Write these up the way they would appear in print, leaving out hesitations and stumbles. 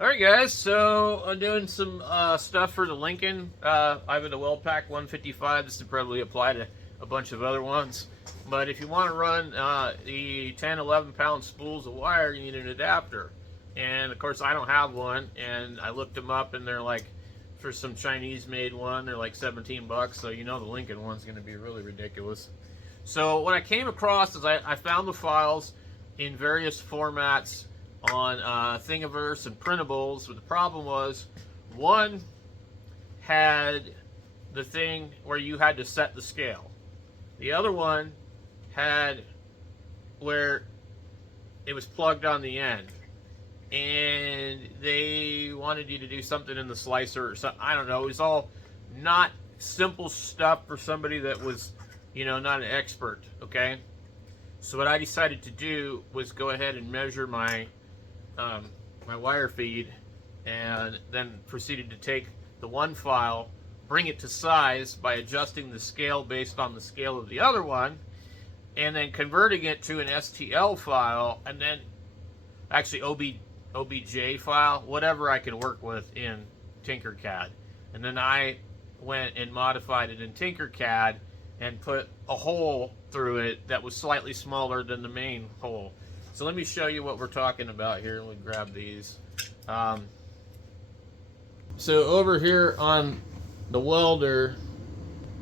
Alright guys, so I'm doing some stuff for the Lincoln. I have a Weld Pak 155. This would probably apply to a bunch of other ones. But if you want to run the 10, 11 pound spools of wire, you need an adapter. And of course I don't have one, and I looked them up and they're like, for some Chinese made one, they're like 17 bucks, so you know the Lincoln one's going to be really ridiculous. So what I came across is I found the files in various formats on Thingiverse and printables, but the problem was one had the thing where you had to set the scale. The other one had where it was plugged on the end, and they wanted you to do something in the slicer or something. I don't know. It was all not simple stuff for somebody that was, you know, not an expert. Okay, so what I decided to do was go ahead and measure my my wire feed, and then proceeded to take the one file, bring it to size by adjusting the scale based on the scale of the other one, and then converting it to an STL file, and then actually OBJ file, whatever I can work with in Tinkercad. And then I went and modified it in Tinkercad and put a hole through it that was slightly smaller than the main hole. So let me show you what we're talking about here. Let me grab these. So over here on the welder,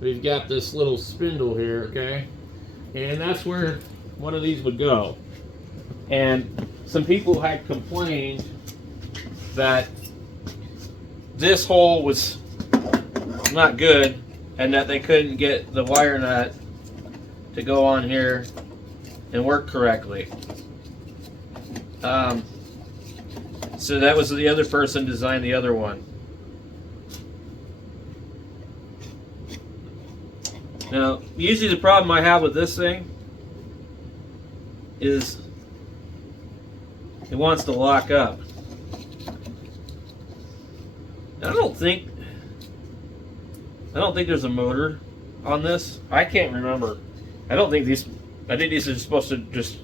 we've got this little spindle here, okay? And that's where one of these would go. And some people had complained that this hole was not good and that they couldn't get the wire nut to go on here and work correctly. So that was the other person designed the other one. Now, usually the problem I have with this thing is it wants to lock up. I don't think there's a motor on this. I can't remember. I think these are supposed to just,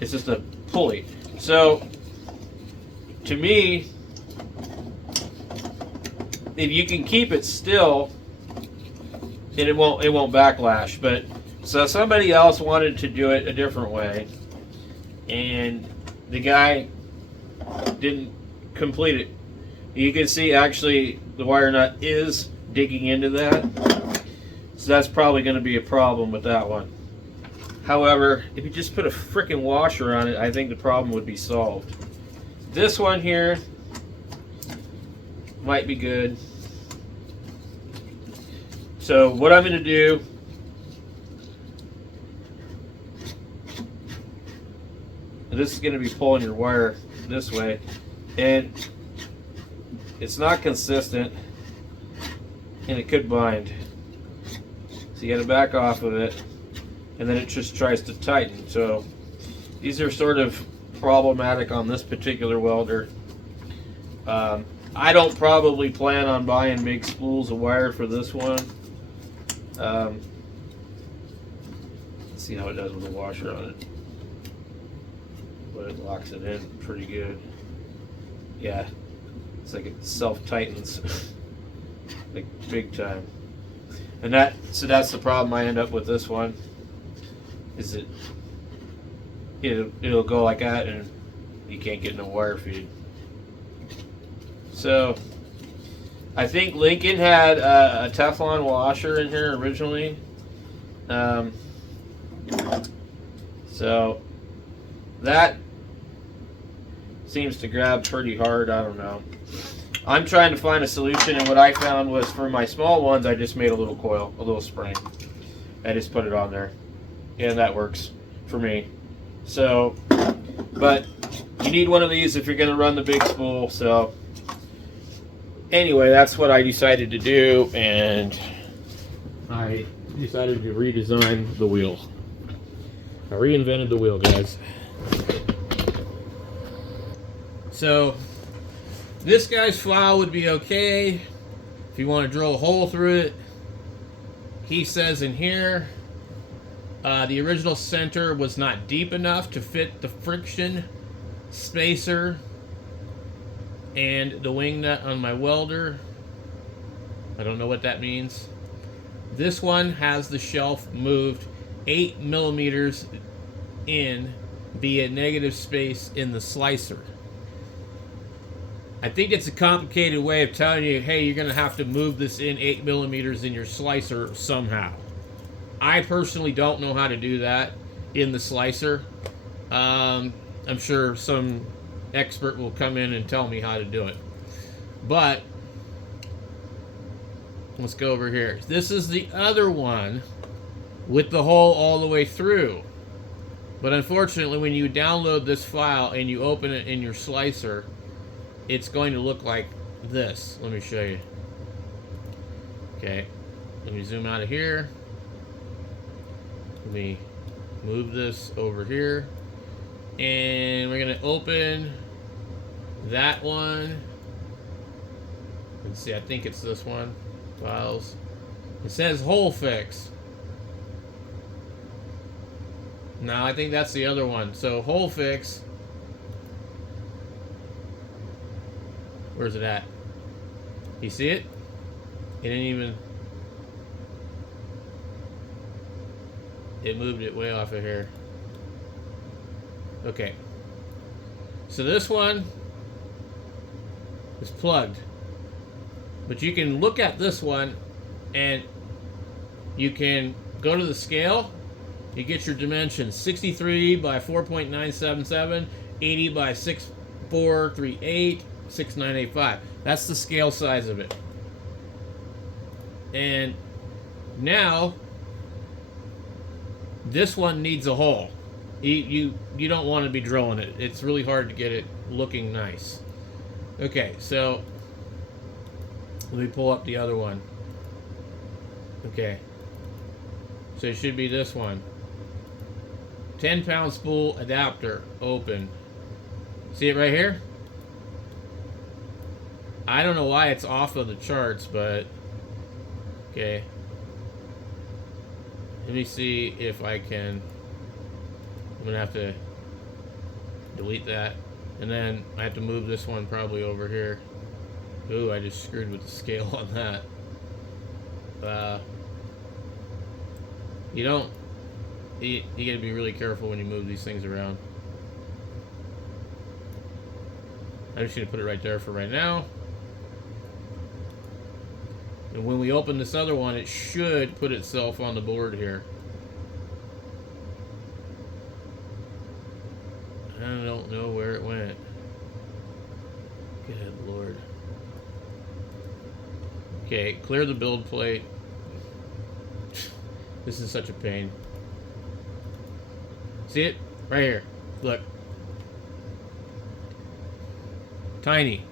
it's just a pulley. So to me, if you can keep it still, and it won't backlash. But so somebody else wanted to do it a different way, and the guy didn't complete it. You can see actually the wire nut is digging into that, so that's probably going to be a problem with that one. However, if you just put a freaking washer on it, I think the problem would be solved. This one here might be good. So what I'm going to do, this is going to be pulling your wire this way, and it's not consistent, and it could bind. So you got to back off of it, and then it just tries to tighten. So these are sort of problematic on this particular welder. I don't probably plan on buying big spools of wire for this one. Let's see how it does with the washer on it. But it locks it in pretty good. Yeah, it's like it self-tightens like big time. And so that's the problem I end up with this one, is it'll go like that and you can't get no wire feed. So I think Lincoln had a Teflon washer in here originally. So that seems to grab pretty hard. I don't know. I'm trying to find a solution, and what I found was for my small ones, I just made a little coil, a little spring. I just put it on there, and that works for me. So, but you need one of these if you're going to run the big spool. So anyway, that's what I decided to do, and I decided to redesign the wheel. I reinvented the wheel, guys. So this guy's file would be okay if you want to drill a hole through it. He says in here the original center was not deep enough to fit the friction spacer and the wing nut on my welder. I don't know what that means. This one has the shelf moved 8 millimeters in via negative space in the slicer. I think it's a complicated way of telling you, hey, you're going to have to move this in 8 millimeters in your slicer somehow. I personally don't know how to do that in the slicer. I'm sure some expert will come in and tell me how to do it. But let's go over here. This is the other one with the hole all the way through. But unfortunately, when you download this file and you open it in your slicer, it's going to look like this. Let me show you. Okay, let me zoom out of here. Let me move this over here. And we're going to open that one. Let's see, I think it's this one. Files. It says hole fix. No, I think that's the other one. So hole fix. Where's it at? You see it? It didn't even... It moved it way off of here. Okay. So this one is plugged. But you can look at this one and you can go to the scale. You get your dimensions: 63 by 4.977, 80 by 6438, 6985. That's the scale size of it. And now this one needs a hole. You don't want to be drilling it. It's really hard to get it looking nice. Okay, so let me pull up the other one. Okay, so it should be this one. 10-pound spool adapter, open. See it right here? I don't know why it's off of the charts, but okay. Let me see if I can. I'm gonna have to delete that, and then I have to move this one probably over here. Ooh, I just screwed with the scale on that. You gotta be really careful when you move these things around. I'm just gonna put it right there for right now. And when we open this other one, it should put itself on the board here. I don't know where it went. Good Lord. Okay, clear the build plate. This is such a pain. See it? Right here. Look. Tiny.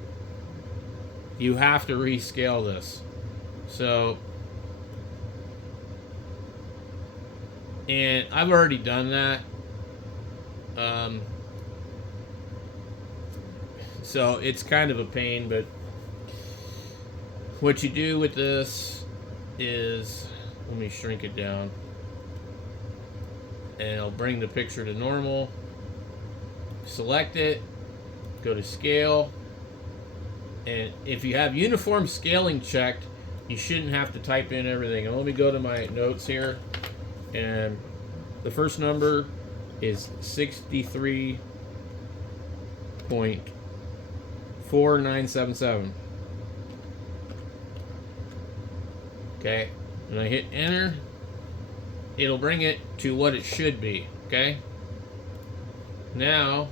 You have to rescale this. So, and I've already done that. So it's kind of a pain, but what you do with this is, let me shrink it down, and I'll bring the picture to normal. Select it, go to scale, and if you have uniform scaling checked, you shouldn't have to type in everything. And let me go to my notes here, and the first number is 63.4977. Okay, and I hit enter, it'll bring it to what it should be. Okay, now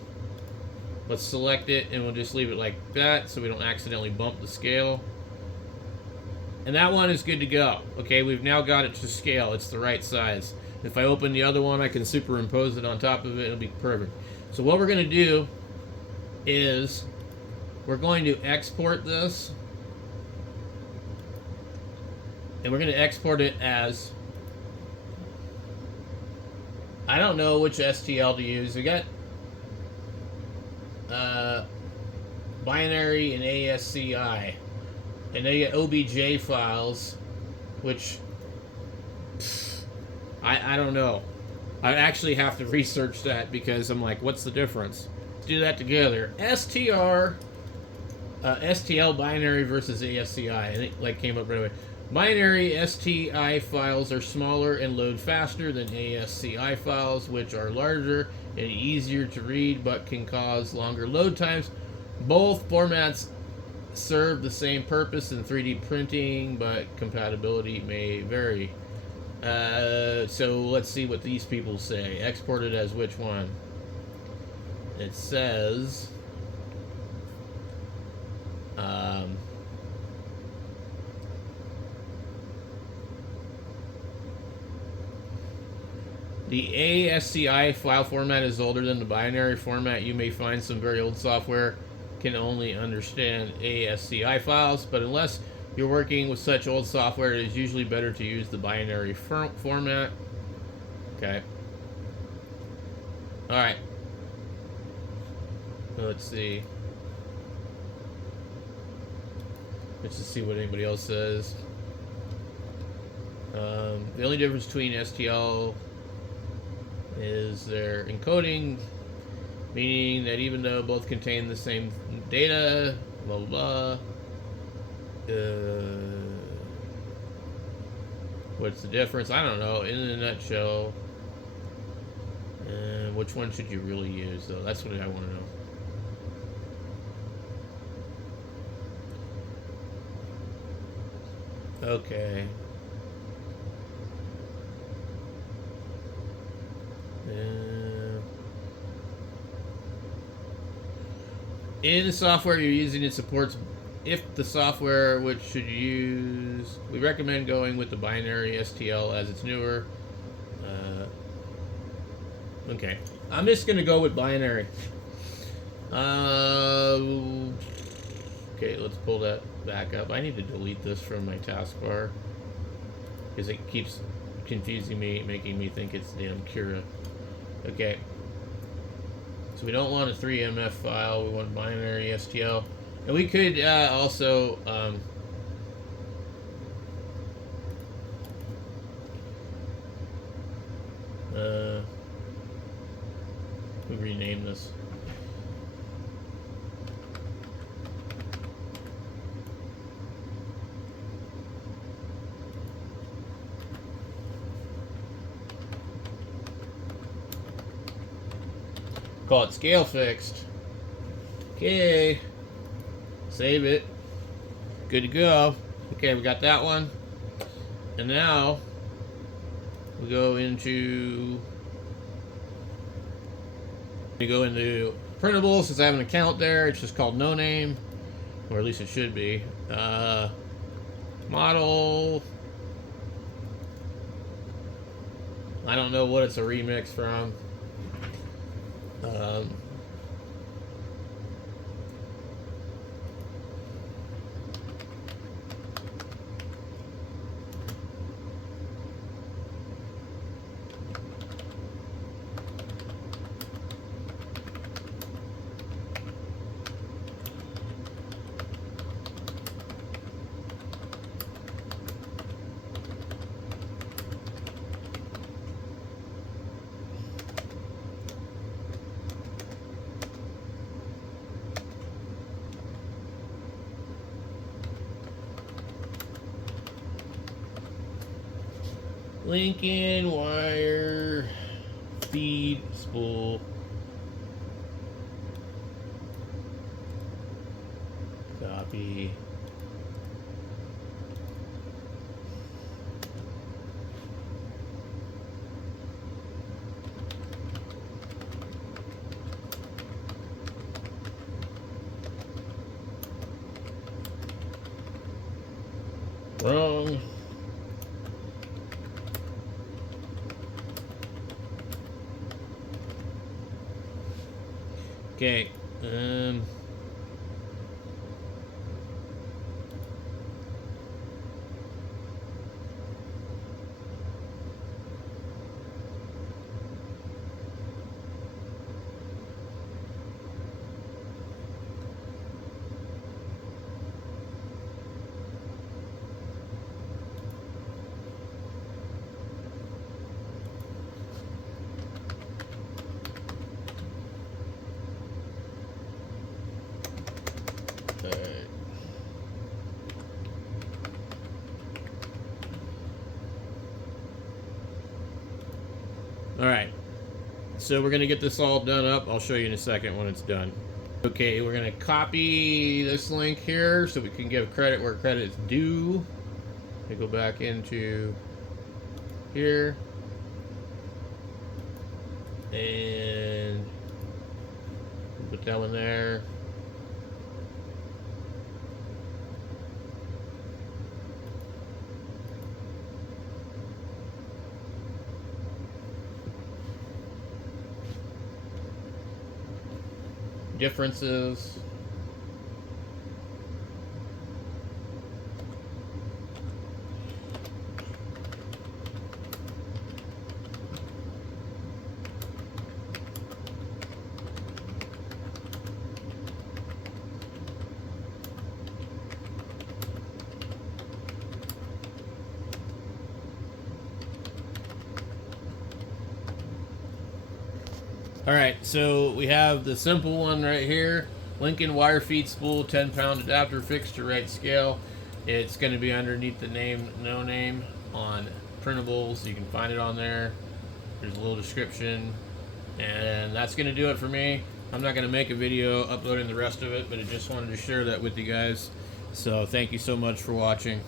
let's select it, and we'll just leave it like that so we don't accidentally bump the scale. And that one is good to go. Okay, we've now got it to scale. It's the right size. If I open the other one, I can superimpose it on top of it. It'll be perfect. So what we're going to do is we're going to export this. And we're going to export it as, I don't know which STL to use. We got binary and ASCII. And they get OBJ files, which I don't know. I actually have to research that because I'm like, what's the difference? Let's do that together. STR STL binary versus ASCII, and it like came up right away. Binary STI files are smaller and load faster than ASCII files, which are larger and easier to read but can cause longer load times. Both formats serve the same purpose in 3D printing, but compatibility may vary. So let's see what these people say. Exported as which one? It says the ASCII file format is older than the binary format. You may find some very old software can only understand ASCII files, but unless you're working with such old software, it is usually better to use the binary format. Okay. All right. Let's see. Let's just see what anybody else says. The only difference between STL is their encoding, meaning that even though both contain the same data, blah blah blah. What's the difference? I don't know. In a nutshell, which one should you really use, though? That's what I want to know. Okay. In the software you're using, it supports. If the software which should use, we recommend going with the binary STL as it's newer. Okay, I'm just gonna go with binary. Okay, let's pull that back up. I need to delete this from my taskbar because it keeps confusing me, making me think it's damn Cura. Okay. So we don't want a 3MF file, we want binary STL. And we could also we rename this. Call it scale fixed. Okay. Save it. Good to go. Okay, we got that one. And now we go into printables. Since I have an account there, it's just called no name, or at least it should be. Model. I don't know what it's a remix from. Lincoln wire feed spool. Copy. Wrong. Okay. All right, so we're gonna get this all done up. I'll show you in a second when it's done. Okay, we're gonna copy this link here so we can give credit where credit is due. I go back into here and put that one there. Differences. Alright, so we have the simple one right here. Lincoln wire feed spool, 10-pound adapter fixed to right scale. It's going to be underneath the name, no name, on printables. You can find it on there. There's a little description. And that's going to do it for me. I'm not going to make a video uploading the rest of it, but I just wanted to share that with you guys. So thank you so much for watching.